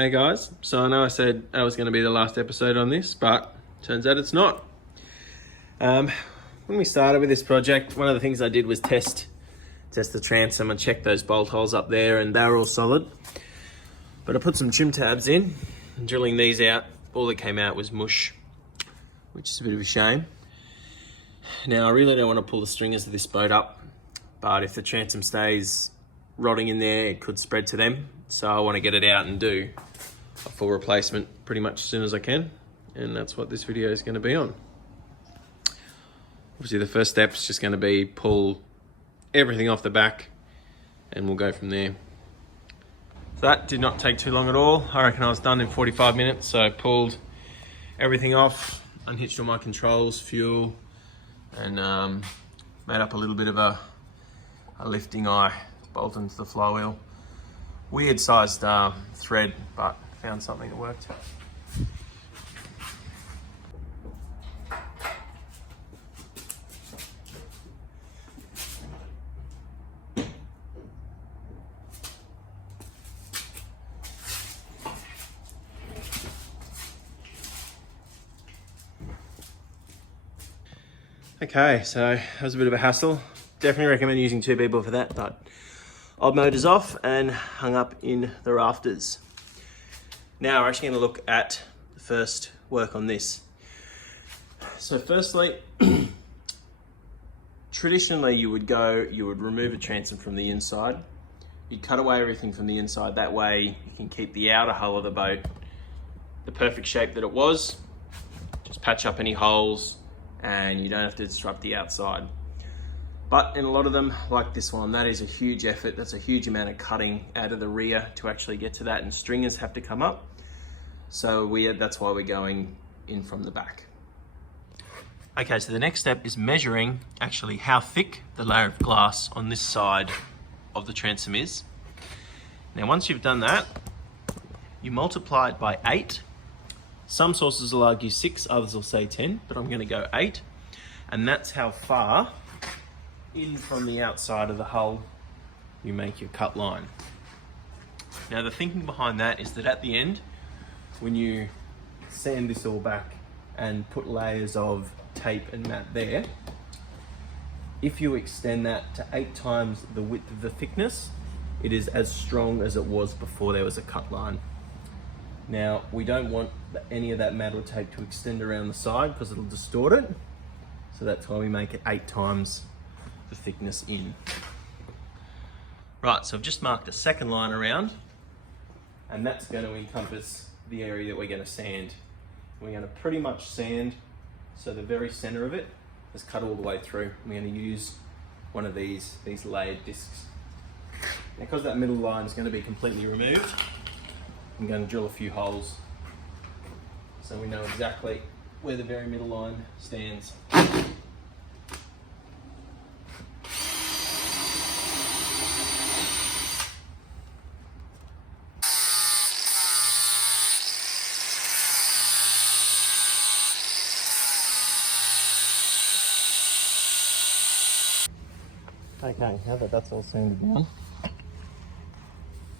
Hey guys, so I know I said I was going to be the last episode on this, but turns out it's not. When we started with this project, one of the things I did was test the transom and check those bolt holes up there, and they were all solid. But I put some trim tabs in, and drilling these out, all that came out was mush, which is a bit of a shame. Now I really don't want to pull the stringers of this boat up, but if the transom stays rotting in there, it could spread to them. So I want to get it out and do a full replacement pretty much as soon as I can. And that's what this video is going to be on. Obviously the first step is just going to be pull everything off the back and we'll go from there. So that did not take too long at all. I reckon I was done in 45 minutes. So I pulled everything off, unhitched all my controls, fuel, and made up a little bit of a lifting eye bolt into the flywheel. Weird sized thread, but found something that worked. Okay, so that was a bit of a hassle. Definitely recommend using two people for that, but old motor's off and hung up in the rafters. Now we're actually going to look at the first work on this. So firstly, traditionally you would remove a transom from the inside. You'd cut away everything from the inside. That way you can keep the outer hull of the boat the perfect shape that it was. Just patch up any holes and you don't have to disrupt the outside. But in a lot of them, like this one, that is a huge effort. That's a huge amount of cutting out of the rear to actually get to that, and stringers have to come up. So that's why we're going in from the back. Okay, so the next step is measuring actually how thick the layer of glass on this side of the transom is. Now, once you've done that, you multiply it by 8. Some sources will argue 6, others will say 10, but I'm going to go 8. And that's how far in from the outside of the hull you make your cut line. Now the thinking behind that is that at the end, when you sand this all back and put layers of tape and mat there, if you extend that to 8 times the width of the thickness, it is as strong as it was before there was a cut line. Now we don't want any of that mat or tape to extend around the side because it'll distort it, so that's why we make it 8 times the thickness in. Right, so I've just marked a second line around, and that's going to encompass the area that we're going to sand. We're going to pretty much sand so the very center of it is cut all the way through. We're going to use one of these layered discs. Now, because that middle line is going to be completely removed, I'm going to drill a few holes so we know exactly where the very middle line stands. Okay, now that that's all sanded down,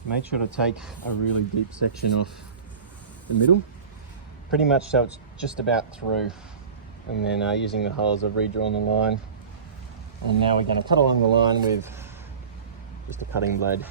make sure to take a really deep section off the middle, pretty much so it's just about through. And then using the holes, I've redrawn the line. And now we're going to cut along the line with just a cutting blade.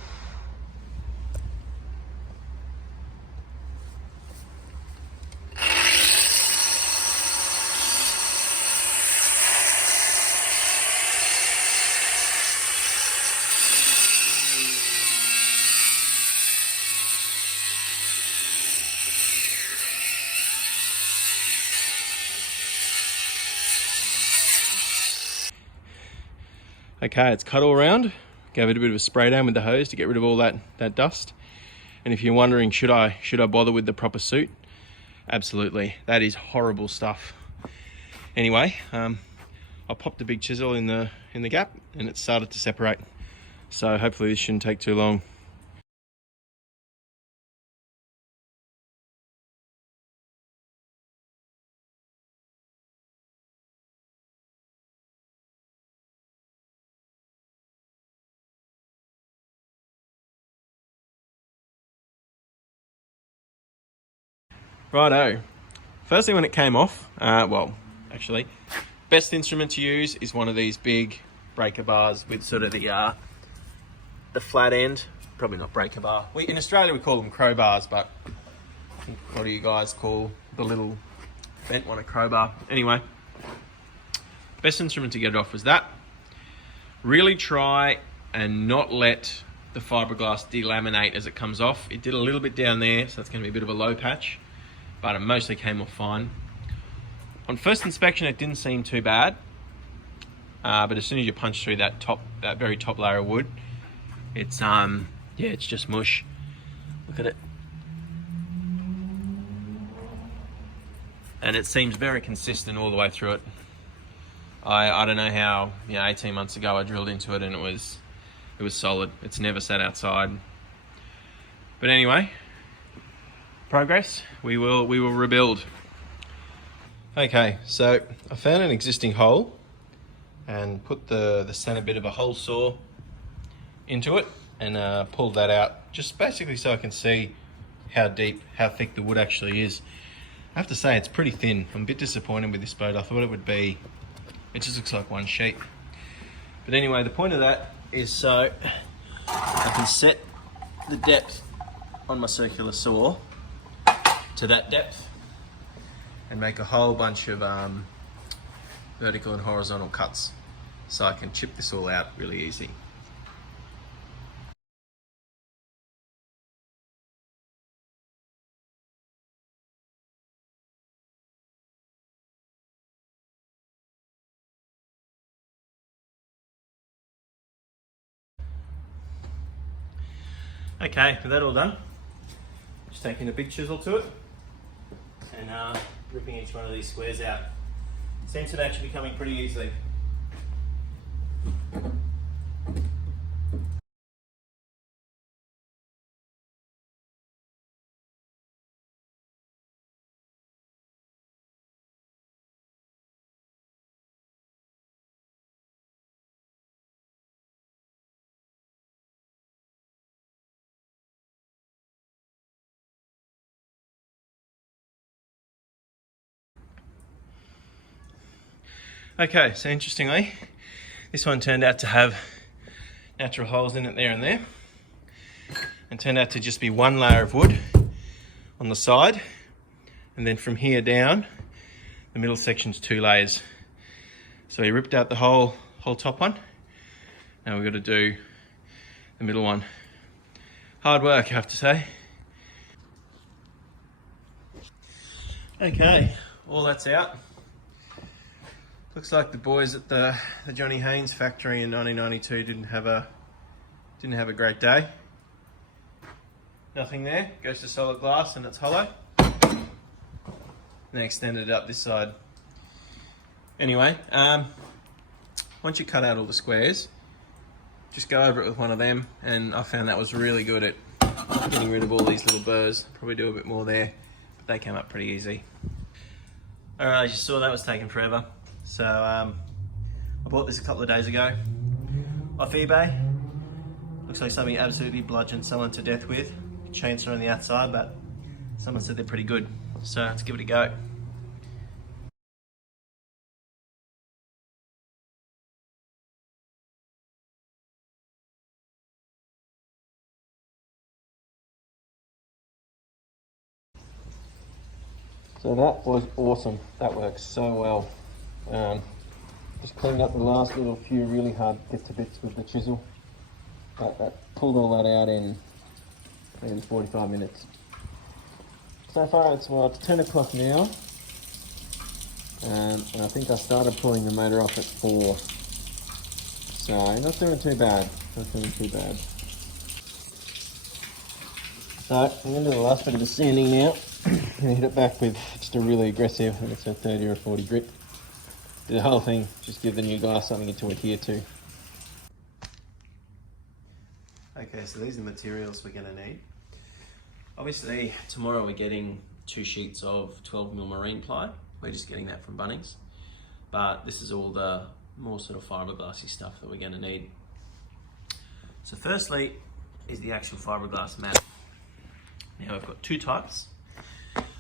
Okay, it's cut all around. Gave it a bit of a spray down with the hose to get rid of all that dust. And if you're wondering, should I bother with the proper suit? Absolutely, that is horrible stuff. Anyway, I popped a big chisel in the gap and it started to separate. So hopefully this shouldn't take too long. Righto. Firstly, when it came off, well, actually, best instrument to use is one of these big breaker bars with sort of the flat end. Probably not breaker bar. In Australia we call them crowbars, but I think, what do you guys call the little bent one, a crowbar? Anyway, best instrument to get it off was that. Really try and not let the fiberglass delaminate as it comes off. It did a little bit down there, so that's going to be a bit of a low patch, but it mostly came off fine. On first inspection, it didn't seem too bad, but as soon as you punch through that very top layer of wood, it's yeah, it's just mush. Look at it. And it seems very consistent all the way through it. I don't know how, 18 months ago I drilled into it and it was solid. It's never sat outside. But anyway, progress. We will rebuild. Okay, so I found an existing hole and put the center bit of a hole saw into it and pulled that out, just basically so I can see how thick the wood actually is. I have to say it's pretty thin. I'm a bit disappointed with this boat. I thought it would be, it just looks like one sheet. But anyway, the point of that is so I can set the depth on my circular saw to that depth and make a whole bunch of vertical and horizontal cuts, so I can chip this all out really easy. Okay, with that all done, just taking a big chisel to it and ripping each one of these squares out. Seems to be actually coming pretty easily. Okay, so interestingly, this one turned out to have natural holes in it there and there, and turned out to just be one layer of wood on the side, and then from here down, the middle section's 2 layers. So we ripped out the whole top one. Now we've got to do the middle one. Hard work, I have to say. Okay, all that's out. Looks like the boys at the Johnny Haines factory in 1992 didn't have a great day. Nothing there, goes to solid glass and it's hollow. Then extended it up this side. Anyway, once you cut out all the squares, just go over it with one of them, and I found that was really good at getting rid of all these little burrs. Probably do a bit more there, but they came up pretty easy. Alright, as you saw, that was taking forever. So I bought this a couple of days ago off eBay. Looks like something absolutely bludgeoned someone to death with. Chainsaw on the outside, but someone said they're pretty good. So let's give it a go. So that was awesome. That works so well. Just cleaned up the last little few really hard to bits with the chisel. That pulled all that out in 45 minutes. So far it's 10 o'clock now, and I think I started pulling the motor off at 4. So not doing too bad. So I'm going to do the last bit of the sanding now. I'm going to hit it back with just a really aggressive, I think it's a 30 or a 40 grit. Do the whole thing, just give the new glass something to adhere to. Okay, so these are the materials we're going to need. Obviously, tomorrow we're getting 2 sheets of 12mm marine ply. We're just getting that from Bunnings. But this is all the more sort of fiberglassy stuff that we're going to need. So firstly is the actual fiberglass mat. Now we've got 2 types.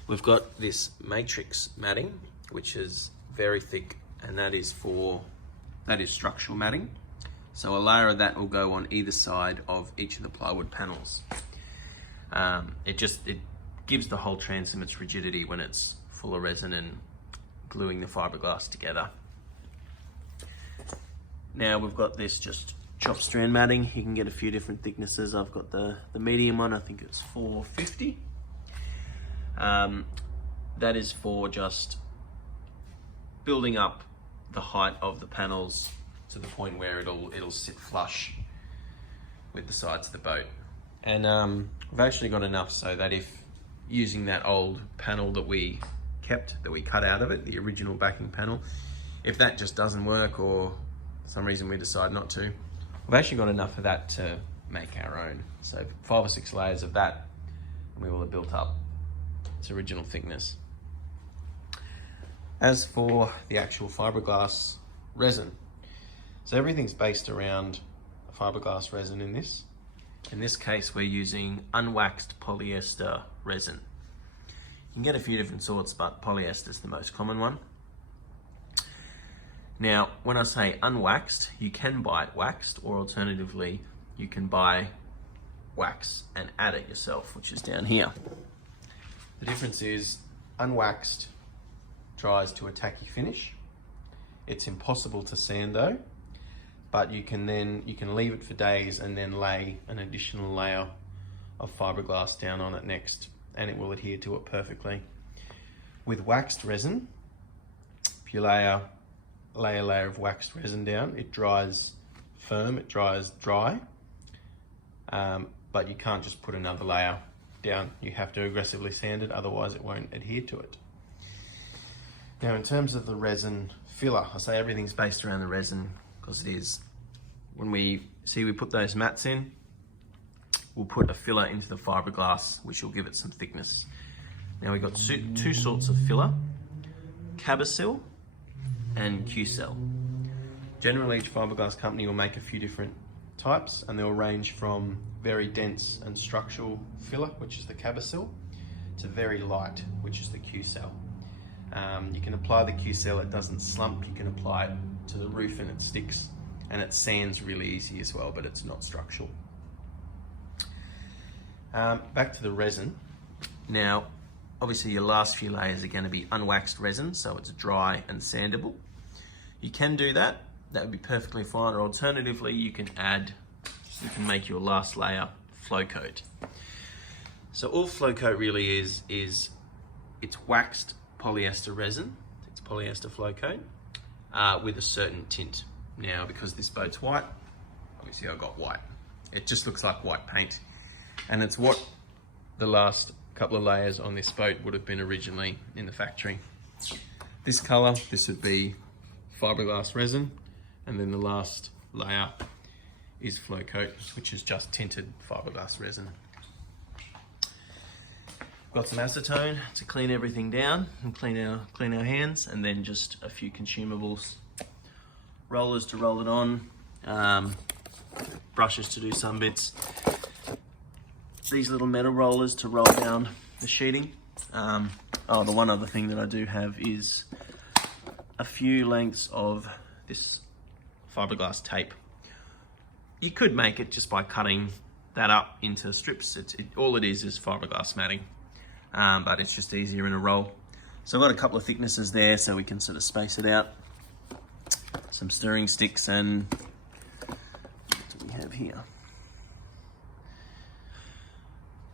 We've got this matrix matting, which is very thick, and that is structural matting. So a layer of that will go on either side of each of the plywood panels. It gives the whole transom its rigidity when it's full of resin and gluing the fiberglass together. Now we've got this just chop strand matting. You can get a few different thicknesses. I've got the medium one, I think it's 450. That is for just building up the height of the panels to the point where it'll sit flush with the sides of the boat. And I've actually got enough so that if using that old panel that we cut out of it, the original backing panel, if that just doesn't work or for some reason we decide not to, I've actually got enough of that to make our own. So 5 or 6 layers of that, and we will have built up its original thickness. As for the actual fiberglass resin, so everything's based around fiberglass resin in this. In this case, we're using unwaxed polyester resin. You can get a few different sorts, but polyester is the most common one. Now, when I say unwaxed, you can buy it waxed, or alternatively, you can buy wax and add it yourself, which is down here. The difference is unwaxed dries to a tacky finish. It's impossible to sand though, but you can leave it for days and then lay an additional layer of fiberglass down on it next, and it will adhere to it perfectly. With waxed resin, if you lay a layer of waxed resin down, it dries firm, it dries dry, but you can't just put another layer down. You have to aggressively sand it, otherwise it won't adhere to it. Now, in terms of the resin filler, I say everything's based around the resin because it is. When we put those mats in, we'll put a filler into the fiberglass, which will give it some thickness. Now we've got two sorts of filler, Cabasil and Q-Cell. Generally, each fiberglass company will make a few different types, and they'll range from very dense and structural filler, which is the Cabasil, to very light, which is the Q-Cell. You can apply the Q-Cell, it doesn't slump. You can apply it to the roof and it sticks, and it sands really easy as well, but it's not structural. Back to the resin. Now, obviously your last few layers are going to be unwaxed resin, so it's dry and sandable. You can do that. That would be perfectly fine. Or alternatively, you can make your last layer flow coat. So all flow coat really is it's waxed polyester resin. It's polyester flow coat with a certain tint. Now, because this boat's white, obviously I've got white. It just looks like white paint. And it's what the last couple of layers on this boat would have been originally in the factory. This color, this would be fiberglass resin, and then the last layer is flow coat, which is just tinted fiberglass resin. Got some acetone to clean everything down and clean our hands, and then just a few consumables, rollers to roll it on, brushes to do some bits, these little metal rollers to roll down the sheeting. The one other thing that I do have is a few lengths of this fiberglass tape. You could make it just by cutting that up into strips. All it is fiberglass matting, but it's just easier in a roll. So I've got a couple of thicknesses there so we can sort of space it out. Some stirring sticks, and what do we have here?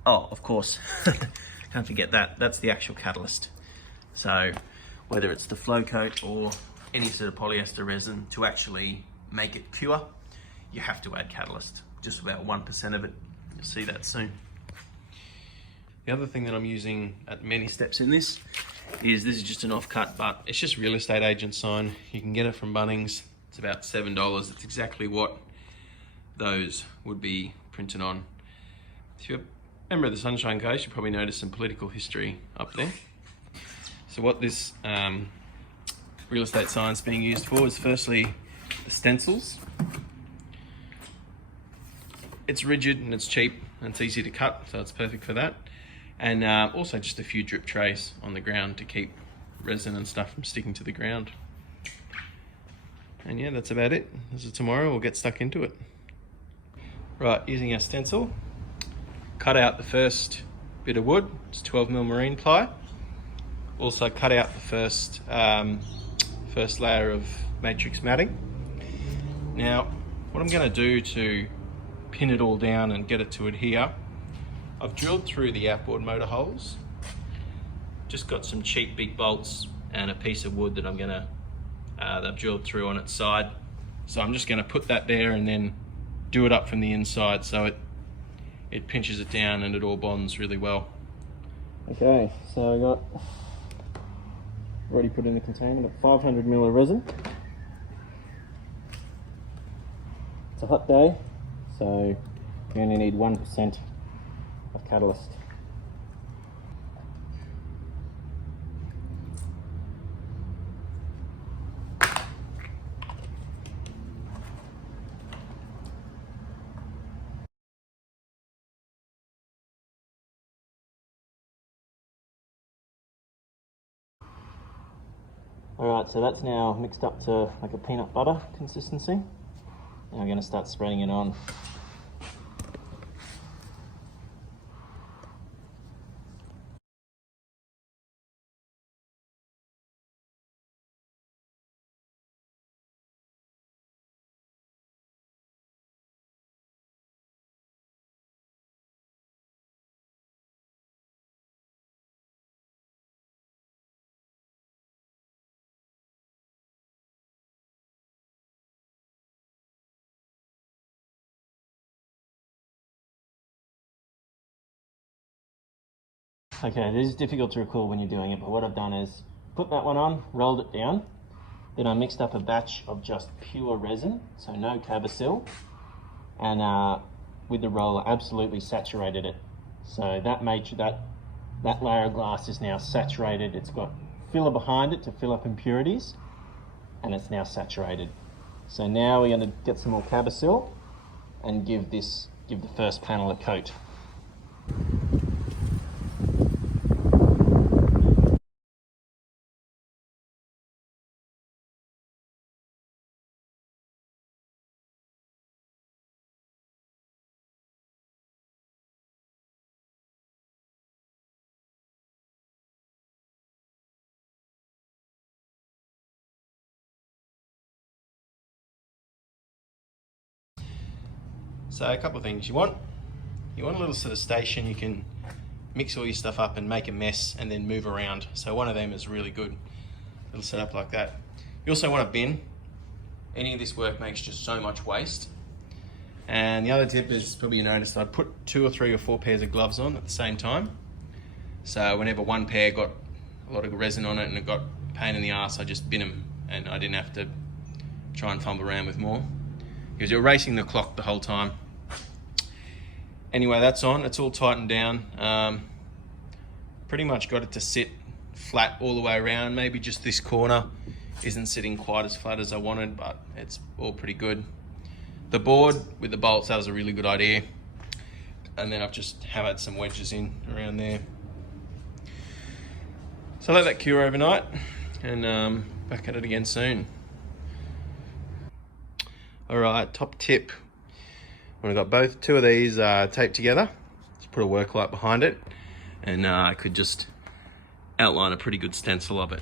Oh, of course, can't forget that. That's the actual catalyst. So whether it's the flow coat or any sort of polyester resin, to actually make it pure, you have to add catalyst, just about 1% of it. You'll see that soon. The other thing that I'm using at many steps in this is just an offcut, but it's just real estate agent sign. You can get it from Bunnings. It's about $7. It's exactly what those would be printed on. If you're a member of the Sunshine Coast, you probably noticed some political history up there. So what this real estate sign's being used for is firstly the stencils. It's rigid and it's cheap and it's easy to cut, so it's perfect for that. And also just a few drip trays on the ground to keep resin and stuff from sticking to the ground. And yeah, that's about it. This is tomorrow, we'll get stuck into it. Right, using our stencil, cut out the first bit of wood. It's 12mm marine ply. Also cut out the first layer of matrix matting. Now, what I'm going to do to pin it all down and get it to adhere, I've drilled through the outboard motor holes. Just got some cheap big bolts and a piece of wood that I'm going to I've drilled through on its side. So I'm just going to put that there and then do it up from the inside so it pinches it down and it all bonds really well. Okay, so I got already put in the container, got 500ml of resin. It's a hot day, so you only need 1% of catalyst. Alright, so that's now mixed up to like a peanut butter consistency. And I'm going to start spreading it on. Okay, this is difficult to recall when you're doing it, but what I've done is put that one on, rolled it down, then I mixed up a batch of just pure resin, so no Cabasil, and with the roller absolutely saturated it. So that layer of glass is now saturated. It's got filler behind it to fill up impurities, and it's now saturated. So now we're going to get some more Cabasil and give the first panel a coat. So a couple of things you want a little sort of station you can mix all your stuff up and make a mess and then move around. So one of them is really good, little setup like that. You also want a bin. Any of this work makes just so much waste. And the other tip is, probably you noticed, I'd put 2 or 3 or 4 pairs of gloves on at the same time. So whenever one pair got a lot of resin on it and it got a pain in the ass, I just bin them and I didn't have to try and fumble around with more, because you're racing the clock the whole time. Anyway, that's on, it's all tightened down. Pretty much got it to sit flat all the way around. Maybe just this corner isn't sitting quite as flat as I wanted, but it's all pretty good. The board with the bolts, that was a really good idea. And then I've just hammered some wedges in around there. So let that cure overnight and back at it again soon. All right, top tip. When I've got two of these taped together, just put a work light behind it and I could just outline a pretty good stencil of it.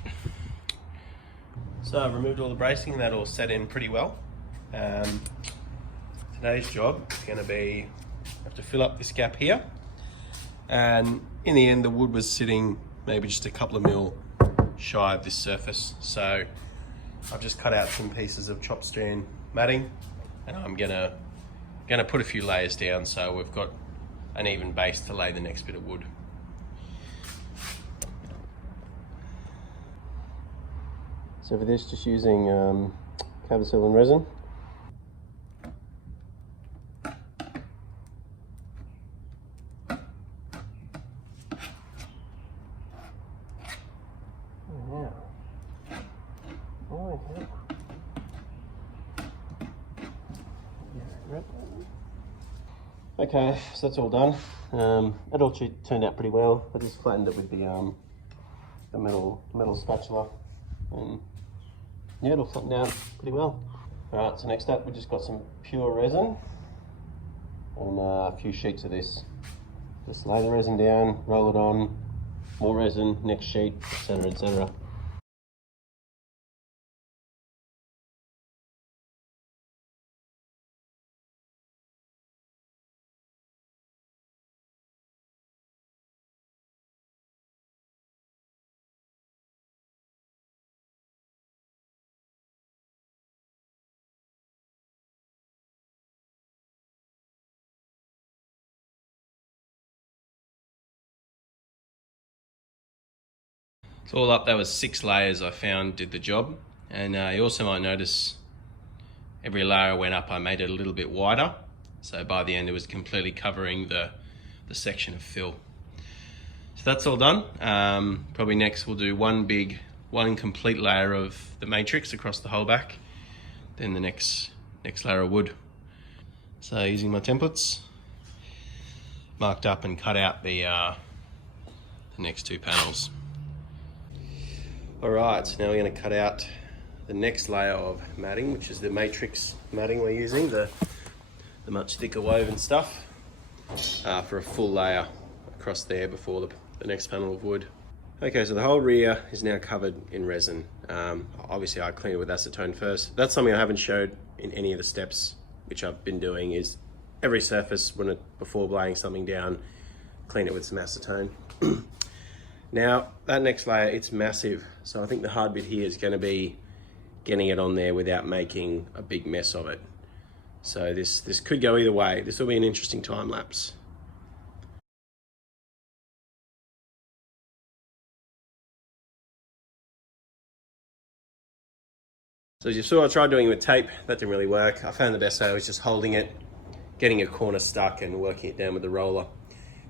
So I've removed all the bracing, that all set in pretty well. Today's job is going to be, I have to fill up this gap here, and in the end the wood was sitting maybe just a couple of mil shy of this surface, so I've just cut out some pieces of chopped strand matting and I'm gonna put a few layers down so we've got an even base to lay the next bit of wood. So for this, just using Cabasil and resin. Okay, so that's all done. It all turned out pretty well. I just flattened it with the metal spatula, and yeah, it'll flatten out pretty well. All right, so next up we just got some pure resin and a few sheets of this. Just lay the resin down, roll it on, more resin, next sheet, etc, etc. So all up, that was 6 layers I found did the job. And you also might notice every layer I went up, I made it a little bit wider. So by the end, it was completely covering the section of fill. So that's all done. Probably next we'll do one complete layer of the matrix across the whole back, then the next layer of wood. So using my templates, marked up and cut out the next 2 panels. All right, so now we're going to cut out the next layer of matting, which is the matrix matting we're using, the much thicker woven stuff, for a full layer across there before the next panel of wood. Okay, so the whole rear is now covered in resin. Obviously I clean it with acetone first. That's something I haven't showed in any of the steps which I've been doing, is every surface before laying something down, clean it with some acetone. Now, that next layer, it's massive. So I think the hard bit here is going to be getting it on there without making a big mess of it. So this could go either way. This will be an interesting time lapse. So as you saw, I tried doing it with tape. That didn't really work. I found the best way was just holding it, getting a corner stuck and working it down with the roller.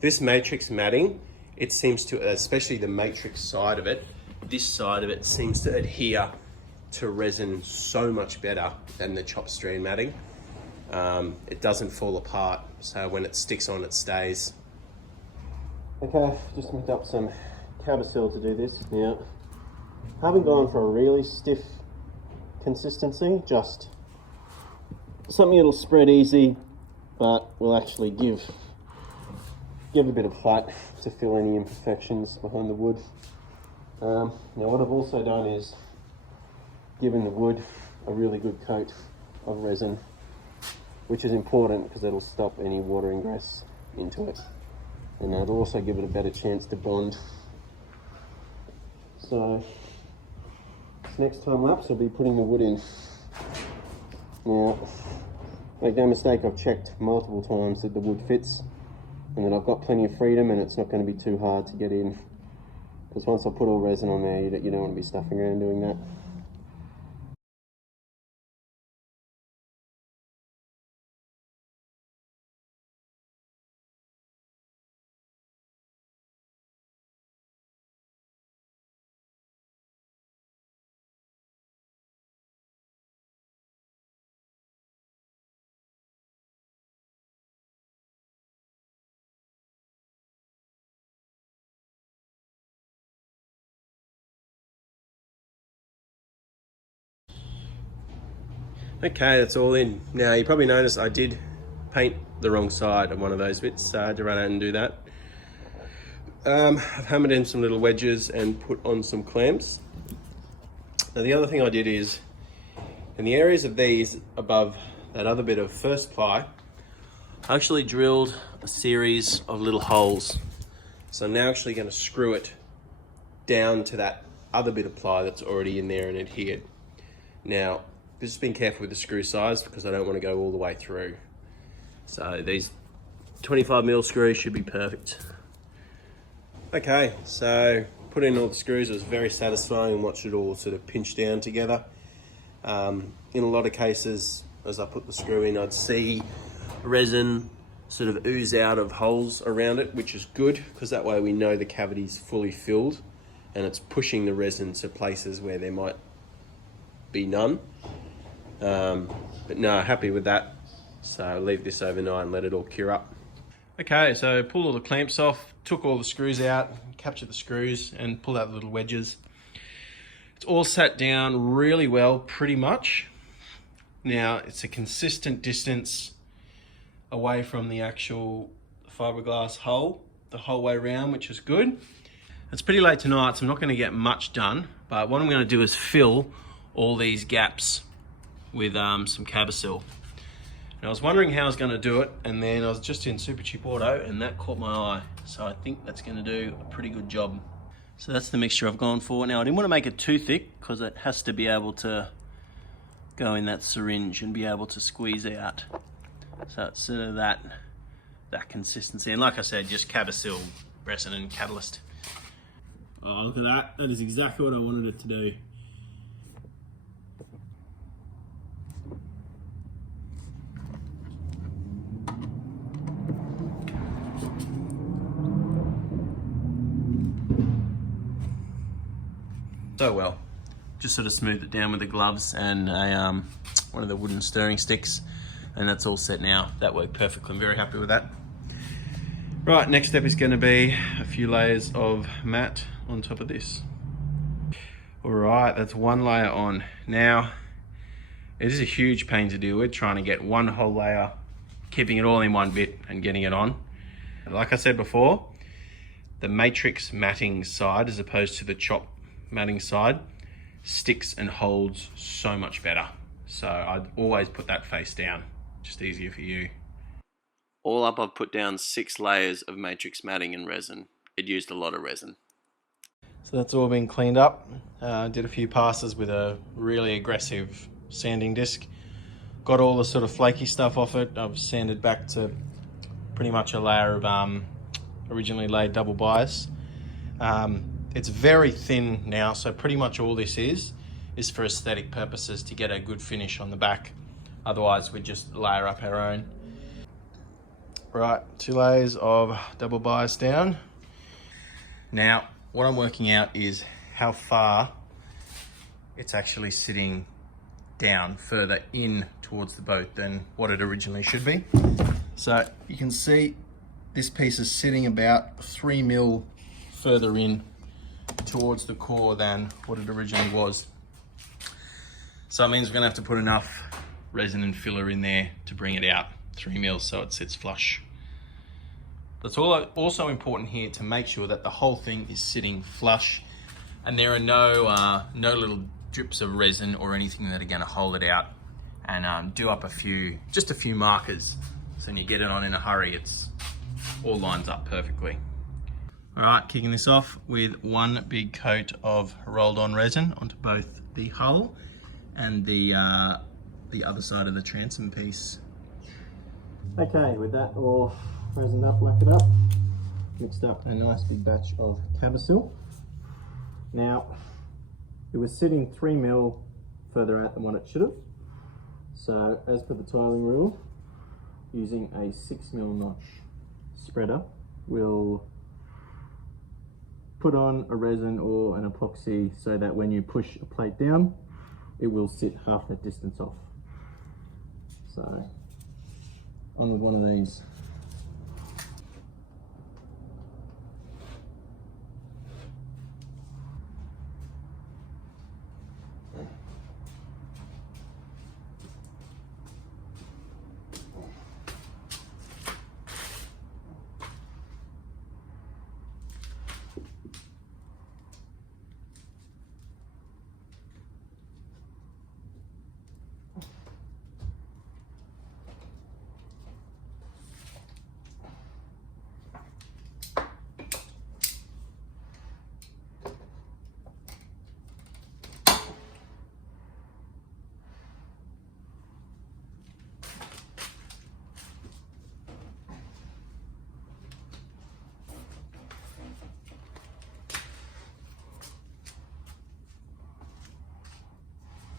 This matrix matting, it seems to, especially the matrix side of it, this side of it seems to adhere to resin so much better than the chop strand matting. It doesn't fall apart, so when it sticks on, it stays. Okay, just mixed up some Cabosil to do this. Now, I haven't gone for a really stiff consistency, just something that'll spread easy, but will actually give a bit of height to fill any imperfections behind the wood. Now what I've also done is given the wood a really good coat of resin, which is important because that'll stop any water ingress into it, and that'll also give it a better chance to bond. So this next time lapse I'll be putting the wood in. Now, make no mistake, I've checked multiple times that the wood fits and that I've got plenty of freedom and it's not going to be too hard to get in, because once I put all resin on there, you don't want to be stuffing around doing that. Okay, that's all in. Now you probably noticed I did paint the wrong side of one of those bits, so I had to run out and do that. I've hammered in some little wedges and put on some clamps. Now the other thing I did is, in the areas of these above that other bit of first ply, I actually drilled a series of little holes. So I'm now actually going to screw it down to that other bit of ply that's already in there and adhered. Now, just being careful with the screw size because I don't want to go all the way through. So these 25mm screws should be perfect. Okay, so put in all the screws. It was very satisfying and watch it all sort of pinch down together. In a lot of cases, as I put the screw in, I'd see resin sort of ooze out of holes around it, which is good because that way we know the cavity's fully filled and it's pushing the resin to places where there might be none. But no, happy with that. So leave this overnight and let it all cure up. Okay, so pulled all the clamps off, took all the screws out, captured the screws and pulled out the little wedges. It's all sat down really well, pretty much. Now it's a consistent distance away from the actual fiberglass hull the whole way around, which is good. It's pretty late tonight, so I'm not going to get much done, but what I'm going to do is fill all these gaps with some Cabasil. And I was wondering how I was going to do it, and then I was just in Super Cheap Auto and that caught my eye, so I think that's going to do a pretty good job. So that's the mixture I've gone for. Now I didn't want to make it too thick because it has to be able to go in that syringe and be able to squeeze out. So it's sort of that consistency, and like I said, just Cabasil resin and catalyst. Oh, look at that. That is exactly what I wanted it to do. So well. Just sort of smoothed it down with the gloves and a one of the wooden stirring sticks, and that's all set now. That worked perfectly. I'm very happy with that. Right, next step is going to be a few layers of matte on top of this. All right, that's one layer on. Now, it is a huge pain to deal with, trying to get one whole layer, keeping it all in one bit and getting it on. Like I said before, the matrix matting side as opposed to the chop matting side sticks and holds so much better. So I'd always put that face down, just easier for you. All up, I've put down 6 layers of matrix matting and resin. It used a lot of resin. So that's all been cleaned up. Did a few passes with a really aggressive sanding disc. Got all the sort of flaky stuff off it. I've sanded back to pretty much a layer of originally laid double bias. It's very thin now, so pretty much all this is for aesthetic purposes to get a good finish on the back. Otherwise, we'd just layer up our own. Right, 2 layers of double bias down. Now, what I'm working out is how far it's actually sitting down further in towards the boat than what it originally should be. So you can see this piece is sitting about 3 mil further in towards the core than what it originally was. So it means we're gonna have to put enough resin and filler in there to bring it out 3 mil so it sits flush. That's also important here to make sure that the whole thing is sitting flush and there are no little drips of resin or anything that are going to hold it out, and do up just a few markers so when you get it on in a hurry it's all lines up perfectly. All right, kicking this off with one big coat of rolled on resin onto both the hull and the other side of the transom piece. Okay, with that all resined up, lacquered up, mixed up a nice big batch of Cabasil. Now, it was sitting 3 mil further out than what it should have. So, as per the tiling rule, using a 6 mil notch spreader, we'll put on a resin or an epoxy so that when you push a plate down, it will sit half that distance off. So, on with one of these.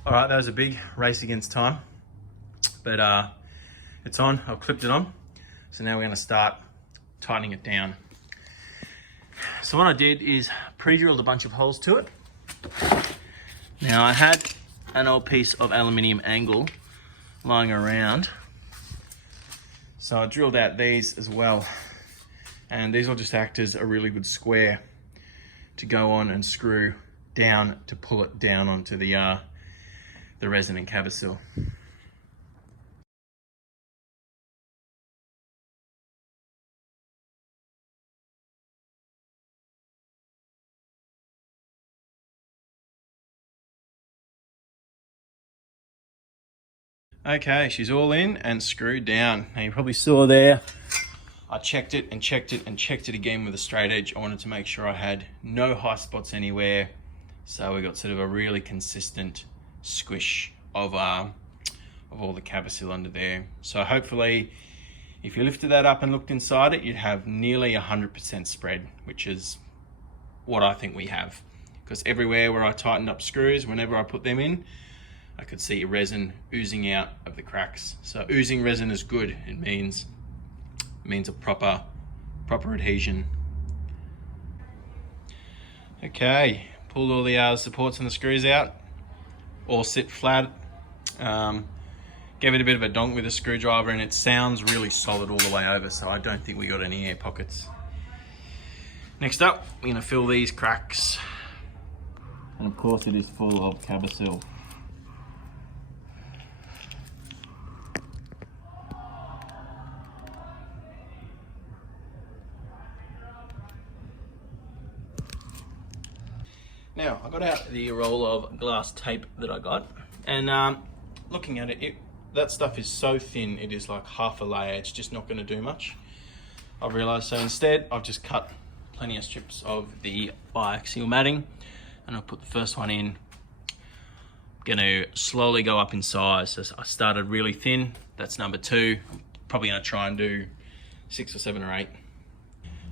All right, that was a big race against time, but it's on. I've clipped it on. So now we're gonna start tightening it down. So what I did is pre-drilled a bunch of holes to it. Now I had an old piece of aluminium angle lying around, So I drilled out these as well. And these will just act as a really good square to go on and screw down to pull it down onto the resin and cabosil. Okay, she's all in and screwed down. Now you probably saw there, I checked it and checked it and checked it again with a straight edge. I wanted to make sure I had no high spots anywhere. So we got sort of a really consistent squish of all the cabosil under there. So hopefully, if you lifted that up and looked inside it, you'd have nearly 100% spread, which is what I think we have. Because everywhere where I tightened up screws, whenever I put them in, I could see resin oozing out of the cracks. So oozing resin is good. It means a proper adhesion. Okay, pulled all the supports and the screws out. All sit flat. Gave it a bit of a donk with a screwdriver, and it sounds really solid all the way over, so I don't think we got any air pockets. Next up, we're gonna fill these cracks. And of course it is full of cabosil. Now, I got out the roll of glass tape that I got, and looking at it, that stuff is so thin, it is like half a layer, it's just not going to do much. I've realised, so instead I've just cut plenty of strips of the biaxial matting, and I'll put the first one in. I'm going to slowly go up in size. So I started really thin, that's number 2. I'm probably going to try and do 6 or 7 or 8.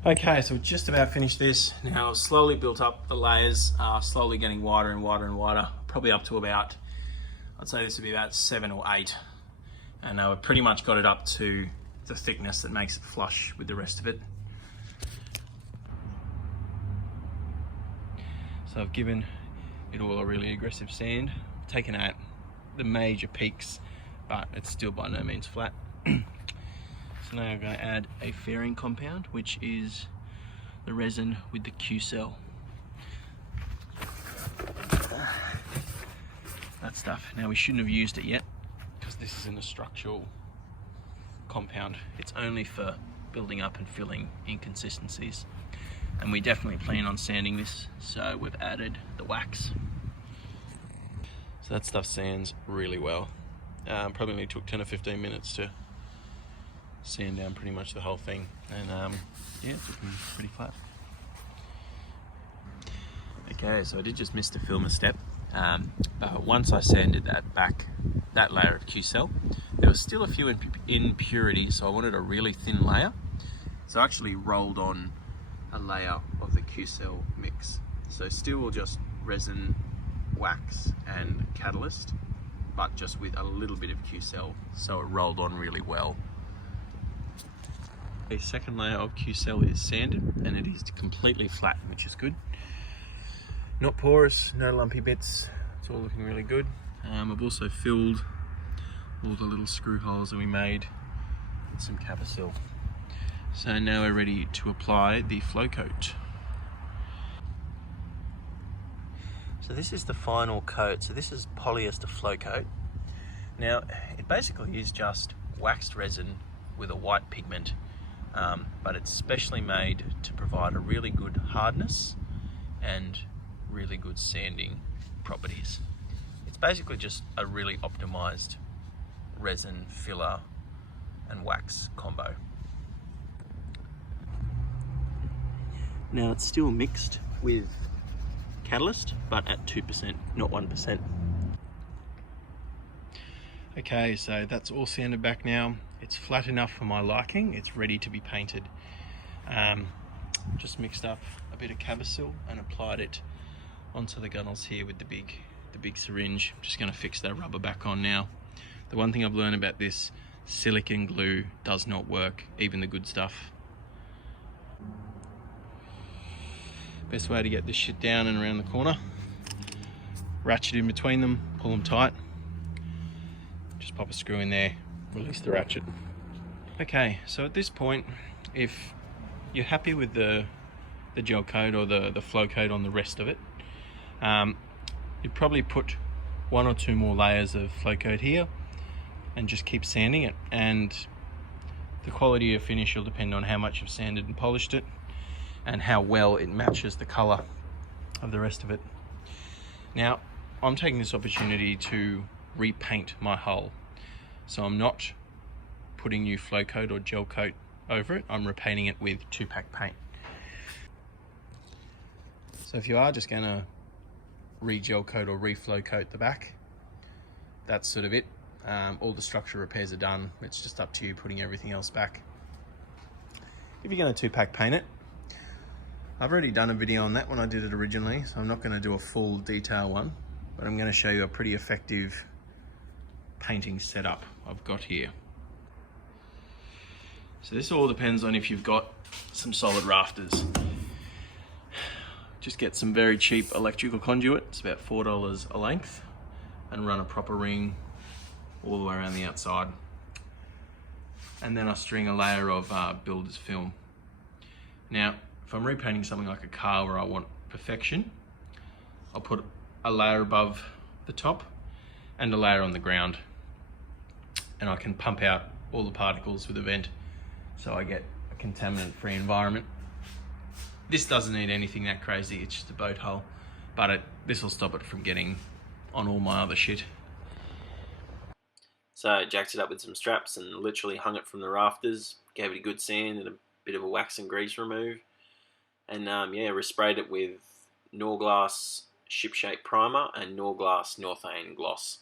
Okay, so we're just about finished this. Now I've slowly built up the layers, slowly getting wider and wider and wider, probably up to about, I'd say this would be about 7 or 8. And we've pretty much got it up to the thickness that makes it flush with the rest of it. So I've given it all a really aggressive sand, taken out the major peaks, but it's still by no means flat. So now I'm going to add a fairing compound, which is the resin with the Q-cell. That stuff. Now we shouldn't have used it yet because this isn't a structural compound. It's only for building up and filling inconsistencies. And we definitely plan on sanding this, so we've added the wax. So that stuff sands really well. Probably only took 10 or 15 minutes to sand down pretty much the whole thing, and yeah, it's looking pretty flat. Okay, so I did just miss to film a step, but once I sanded that layer of Q-cell, there was still a few impurities, so I wanted a really thin layer. So I actually rolled on a layer of the Q-cell mix. So still just resin, wax and catalyst, but just with a little bit of Q-cell, so it rolled on really well. A second layer of Q-cell is sanded and it is completely flat, which is good. Not porous, no lumpy bits, it's all looking really good. I've also filled all the little screw holes that we made with some cabosil. So now we're ready to apply the flow coat. So this is the final coat. So this is polyester flow coat. Now it basically is just waxed resin with a white pigment, but it's specially made to provide a really good hardness and really good sanding properties. It's basically just a really optimized resin, filler and wax combo. Now it's still mixed with catalyst, but at 2%, not 1%. Okay, so that's all sanded back now. It's flat enough for my liking. It's ready to be painted. Just mixed up a bit of cabosil and applied it onto the gunnels here with the big syringe. I'm just going to fix that rubber back on now. The one thing I've learned about this, silicone glue does not work, even the good stuff. Best way to get this shit down and around the corner, ratchet in between them, pull them tight, just pop a screw in there, release the ratchet. Okay, so at this point, if you're happy with the gel coat or the flow coat on the rest of it, you'd probably put 1 or 2 more layers of flow coat here and just keep sanding it, and the quality of finish will depend on how much you've sanded and polished it and how well it matches the colour of the rest of it. Now, I'm taking this opportunity to repaint my hull, so I'm not putting new flow coat or gel coat over it. I'm repainting it with 2-pack paint. So if you are just going to re-gel coat or re-flow coat the back, that's sort of it. All the structural repairs are done. It's just up to you putting everything else back. If you're going to 2-pack paint it, I've already done a video on that when I did it originally, so I'm not going to do a full detail one, but I'm going to show you a pretty effective painting setup I've got here. So this all depends on if you've got some solid rafters. Just get some very cheap electrical conduit, it's about $4 a length, and run a proper ring all the way around the outside. And then I string a layer of builder's film. Now, if I'm repainting something like a car where I want perfection, I'll put a layer above the top and a layer on the ground. And I can pump out all the particles with a vent, so I get a contaminant-free environment. This doesn't need anything that crazy, it's just a boat hull, but this will stop it from getting on all my other shit. So I jacked it up with some straps and literally hung it from the rafters, gave it a good sand and a bit of a wax and grease remove, and yeah, resprayed it with Norglass Shipshape Primer and Norglass Northane Gloss.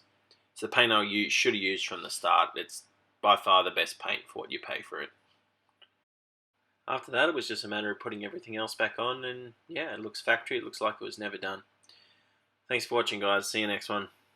It's the paint I should have used from the start. It's by far the best paint for what you pay for it. After that, it was just a matter of putting everything else back on, and yeah, it looks factory. It looks like it was never done. Thanks for watching, guys. See you next one.